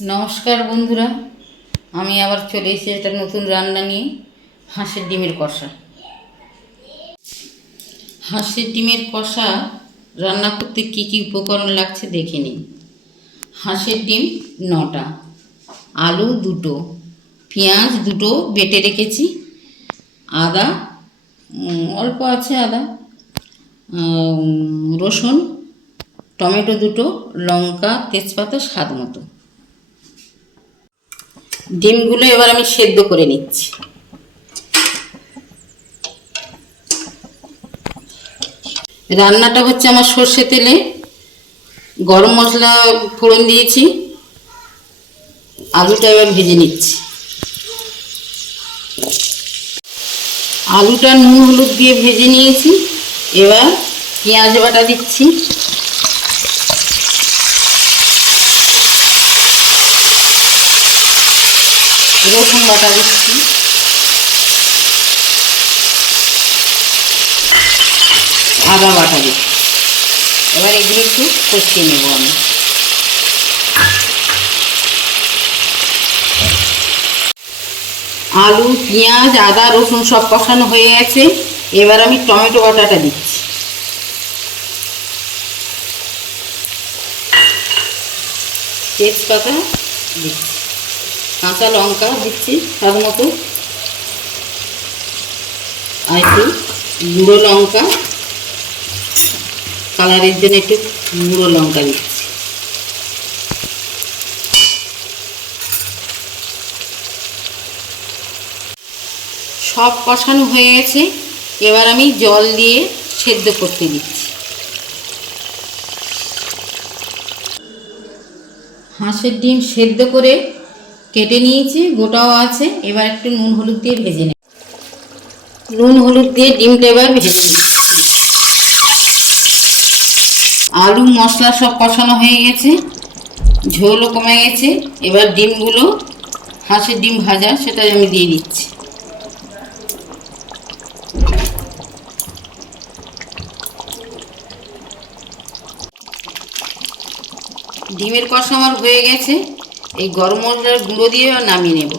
নমস্কার বন্ধুরা, আমি আবার চলে এসেছি একটা নতুন রান্না নিয়ে। হাঁসের ডিমের কষা। হাঁসের ডিমের কষা রান্না করতে কি কি উপকরণ লাগছে দেখে নিন। হাঁসের ডিম 9টা, আলু 2টো, পেঁয়াজ 2টো বেটে রেখেছি, আদা অল্প আছে আদা, রসুন, টমেটো 2টো, লঙ্কা, তেজপাতা স্বাদ মতো। ডিমগুলো এবার আমি সেদ্ধ করে নিচ্ছি। রান্নাটা হচ্ছে আমার সর্ষে তেলে, গরম মশলা ফোড়ন দিয়েছি, আলুটা এবার ভেজে নিচ্ছি। আলুটা নুন হলুদ দিয়ে ভেজে নিয়েছি, এবার পেঁয়াজ বাটা দিচ্ছি, রসুন বাটা দিচ্ছি, আদা বাটা দিচ্ছি। এবার এগুলো একটু কষিয়ে নেব আমি। আলু, পেঁয়াজ, আদা, রসুন সব কষানো হয়ে গেছে। এবার আমি টমেটো বাটাটা দিচ্ছি, তেজপাতা দিচ্ছি, কাঁচা লঙ্কা দিচ্ছি স্বাদ মতো, আর একটু গুঁড়ো লঙ্কা, কালারের জন্য একটু গুঁড়ো লঙ্কা দিচ্ছি। সব কষানো হয়ে গেছে, এবার আমি জল দিয়ে সেদ্ধ করতে দিচ্ছি। হাঁসের ডিম সেদ্ধ করে কেটে নিয়েছি, গোটাও আছে। এবার একটু নুন হলুদ দিয়ে ভেজে নেব। নুন হলুদ দিয়ে ডিমটা এবার ভেজে নেব। আলু মশলা সব কষানো হয়ে গেছে, ঝোলও কমে গেছে। এবার ডিমগুলো, হাঁসের ডিম ভাজা, সেটা আমি দিয়ে দিচ্ছি। ডিমের কষা আমার হয়ে গেছে। এই গরম মশলার গুঁড়ো দিয়ে নামিয়ে নেব।